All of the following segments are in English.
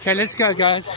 Okay, let's go, guys.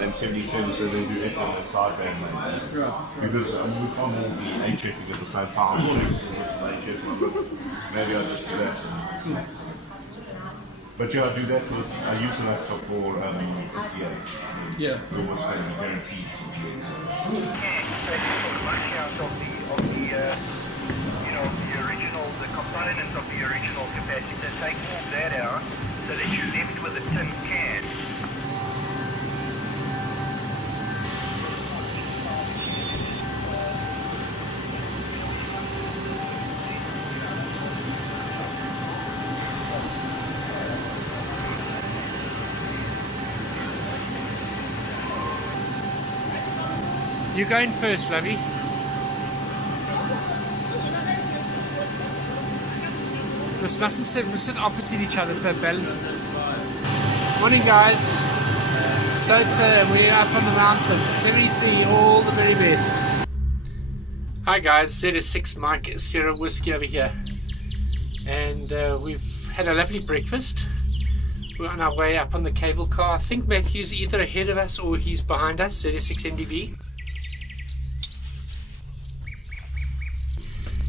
And 77, so they do F on the sideband maintenance. Because we can't all be HFing at the same time. Maybe I'll just do that. But yeah, I do that with, I use the laptop for Yeah. almost guaranteed. The components of the original capacitor, take all that out so that you're left with a tin can. You going first, Lovey. We mustn't sit opposite each other so it balances. Morning, guys. Sota, and we're up on the mountain. 73, all the very best. Hi guys, ZS6 Mike Sierra Whiskey over here. And we've had a lovely breakfast. We're on our way up on the cable car. I think Matthew's either ahead of us or he's behind us, ZS6MDV.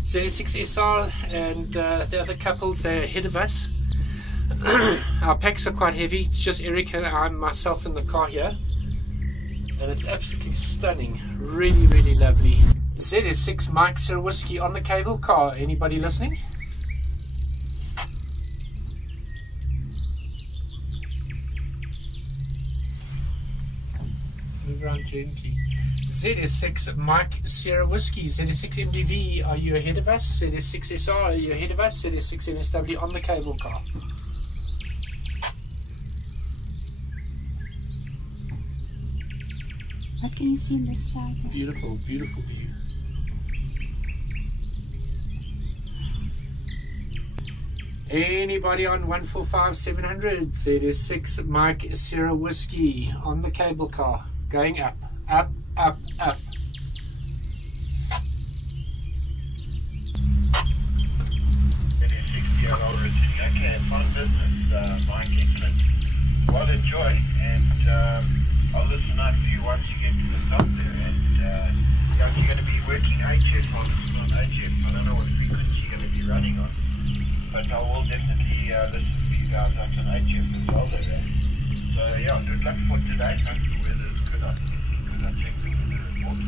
ZS6SR and the other couples, they're ahead of us. Our packs are quite heavy. It's just Eric and I, myself in the car here. And it's absolutely stunning. Really, really lovely. ZS6 Mike Sierra Whiskey on the cable car. Anybody listening? Move around gently. ZS6 Mike Sierra Whiskey, ZS6MDV, are you ahead of us? ZS6SR, are you ahead of us? ZS6MSW on the cable car. What can you see on this side? Beautiful, beautiful view. Anybody on 145-700? ZS6 Mike Sierra Whiskey on the cable car. Going up, up, up, up. Okay, fun business, Mike, excellent. Well, enjoy, and I'll listen out for you once you get to the top there. And you're going to be working HF on HF. I don't know what frequency you're going to be running on, but I will definitely listen for you guys out on HF as well there. So yeah, good luck for today. Hope the weather's good. I think it's good. I checked the weather report.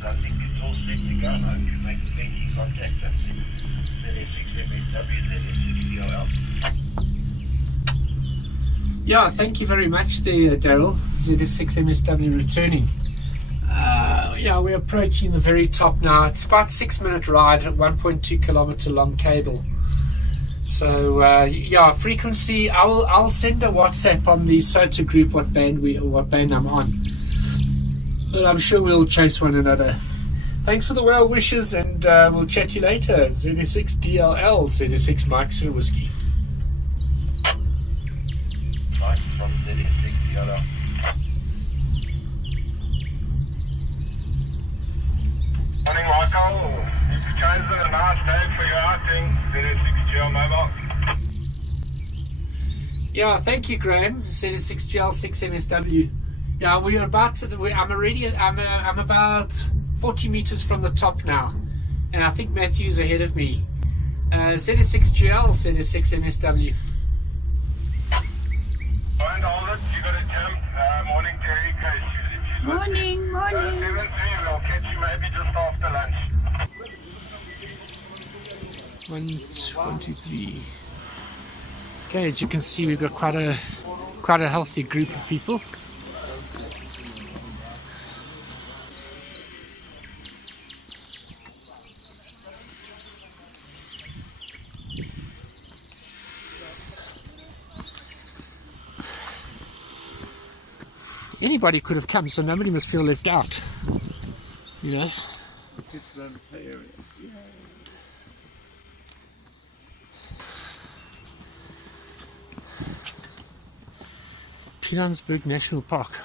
So I think it's all set to go. I hope you make plenty contact at the ZS6MSW, ZS6KAR. Yeah, thank you very much there, Daryl. ZS6MSW returning. Yeah, we're approaching the very top now. It's about 6-minute ride, 1.2 kilometer long cable. So yeah, frequency. I'll send a WhatsApp on the Sota group what band I'm on. But I'm sure we'll chase one another. Thanks for the well wishes, and we'll chat to you later. ZS6DLL, ZS6 Mike Sierra Whiskey. Yeah, thank you, Graham. ZS6GAK Yeah, we are about to. I'm about 40 meters from the top now, and I think Matthew's ahead of me. ZS6GL, ZS6MSW. Find all it, you got a jump. Morning, Terry. Morning, morning. 7:3, we'll catch you maybe just after lunch. 1, 2, 3. Okay, as you can see, we've got quite a healthy group of people. Anybody could have come, so nobody must feel left out. You know. Pilanesberg National Park.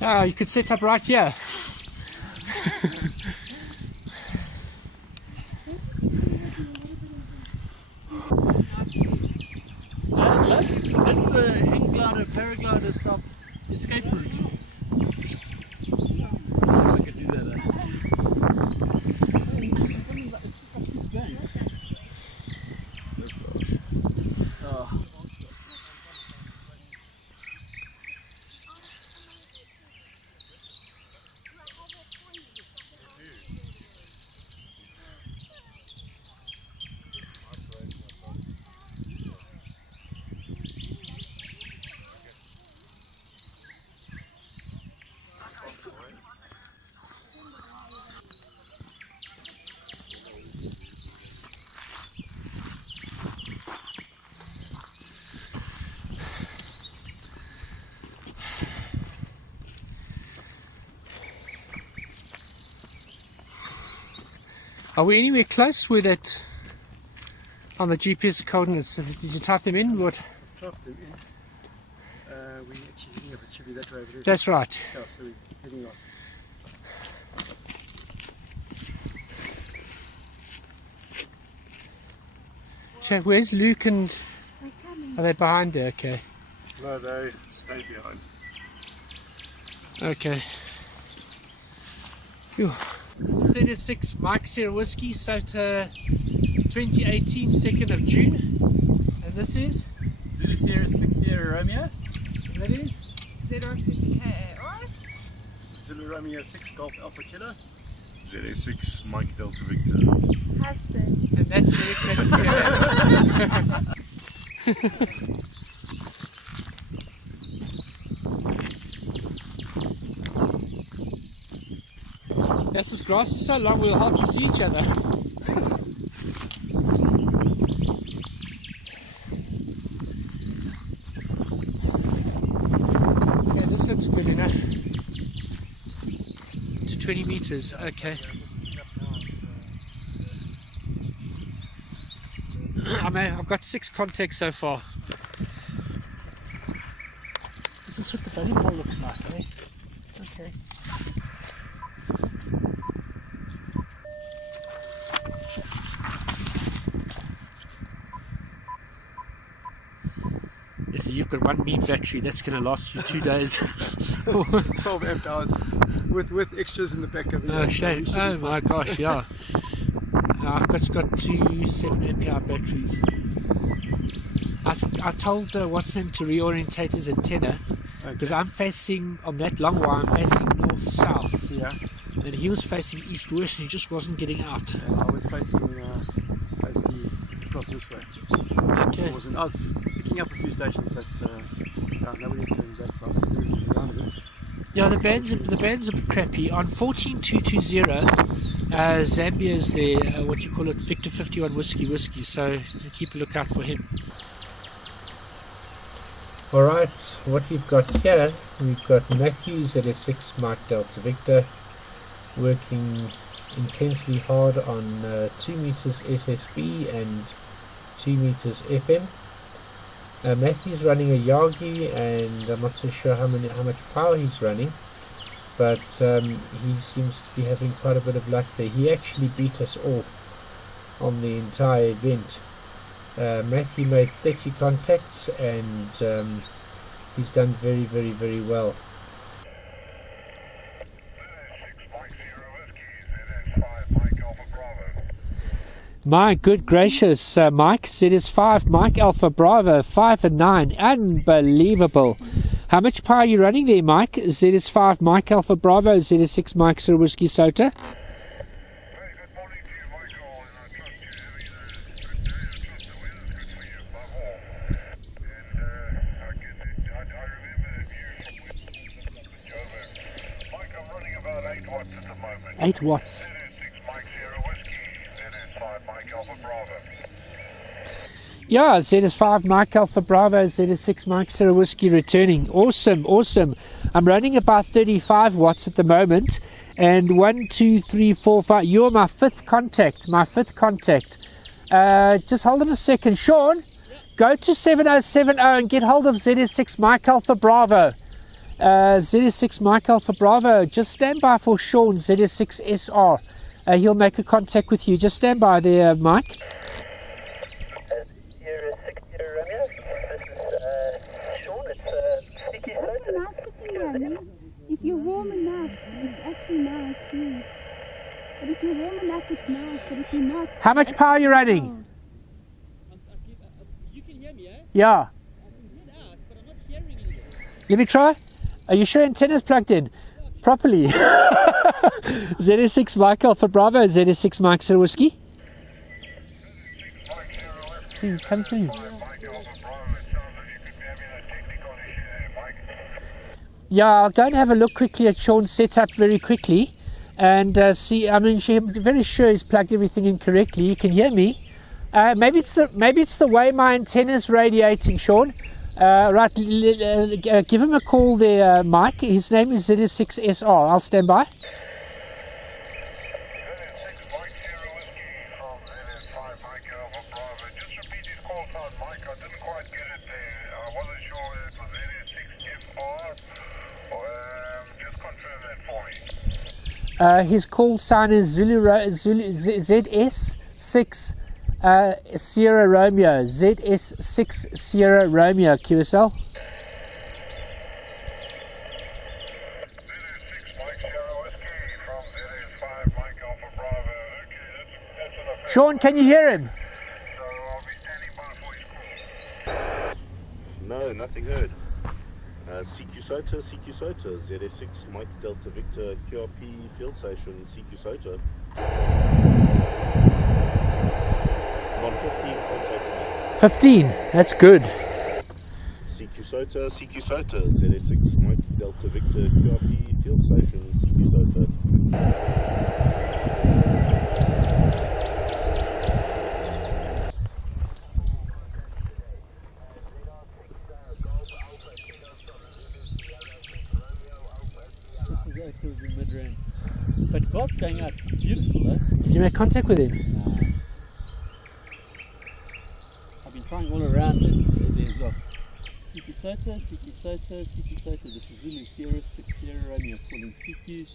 Ah, you could set up right here. That's the hang glider, paraglider top escape route. I could do that. Oh. Are we anywhere close with it on the GPS coordinates? Did you type them in? What? Typed them in. We actually, yeah, it should be that way. But That's right. yeah, so we're heading off. Check, where's Luke and They're coming. are they behind there? Okay. No, they stay behind. Okay. Phew. This is ZS6 Mike Sierra Whiskey, Sota 2018, 2nd of June. And this is? ZR6 Romeo. That is? ZR6KAR. Zulu Romeo 6 Golf Alpha Killer. ZS6 Mike Delta Victor. Husband. And that's Eric Metzger. This grass is so long, we'll hardly see each other. Okay, this looks good enough. To 20 meters, okay. I've got 6 contacts so far. This is what the bunny pole looks like, eh? Okay. So you've got 1 mean battery, that's going to last you 2 days. 12 amp hours with extras in the back of it. Oh, shame. Oh my gosh, yeah. I've got 2 7 ampere batteries. I told what's name to reorientate his antenna because I'm facing on that long wire. I'm facing north south. Yeah. And he was facing east west, and he just wasn't getting out. I was facing basically across this way. Okay. I was picking up a few stations, but nobody was doing that, so I was moving around a bit. Yeah, the band's a bit crappy. On 14220, Zambia's there, what you call it, Victor 51 Whiskey, so keep a lookout for him. Alright, what we've got here, we've got Matthews at a 6 Mike Delta Victor, working intensely hard on 2 meters SSB and 2 meters FM. Matthew's running a Yagi, and I'm not so sure how much power he's running. but he seems to be having quite a bit of luck there. He actually beat us off on the entire event. Matthew made 30 contacts, and he's done very, very, very well. My good gracious, Mike, ZS5, Mike Alpha Bravo, 5 and 9, unbelievable. How much power are you running there, Mike? ZS5, Mike Alpha Bravo, ZS6 Mike Sir Whiskey Sota. Mike, I'm running about 8 watts at the moment. 8 watts. ZS6 Mike Sierra Whiskey, ZS5 Mike Alpha Bravo. Yeah, ZS5 Mike Alpha Bravo, ZS6 Mike Sierra Whiskey returning. Awesome, awesome. I'm running about 35 watts at the moment. And 1, 2, 3, 4, 5. You're my fifth contact. Just hold on a second. Sean, go to 7070 and get hold of ZS6 Mike Alpha Bravo. ZS6 Mike Alpha Bravo. Just stand by for Sean, ZS6SR. He'll make a contact with you. Just stand by there, Mike. If you're warm enough, it's actually nice, yes. But if you're warm enough, it's nice. But if you're not... How much power are you running? You can hear me, eh? Yeah. I can hear that, but I'm not hearing anything. Let me try. Are you sure antenna's plugged in? Properly. ZS6 Mike Alpha Bravo, ZS6 Mike Sir Whiskey. Please come through. Yeah, I'll go and have a look quickly at Sean's setup very quickly and see. I mean, I'm very sure he's plugged everything in correctly. You can hear me. Maybe it's the way my antenna's radiating, Sean. Right, give him a call there, Mike. His name is ZS6SR. I'll stand by. His call sign is ZS6 Sierra Romeo, ZS6 Sierra Romeo, QSL. Sean, can you hear him? No, nothing heard. CQ Sota, ZS6 Mike Delta Victor QRP field station, CQ Sota. I'm on 15 contacts now. 15, that's good. CQ Sota, ZS6 Mike Delta Victor QRP field station, CQ Sota. Mid-range. But God's going out beautiful, eh? Did you make contact with him? No. I've been trying all around there as well. CQ Sota. This is Zulu Sierra 6 Sierra Romeo calling CQ.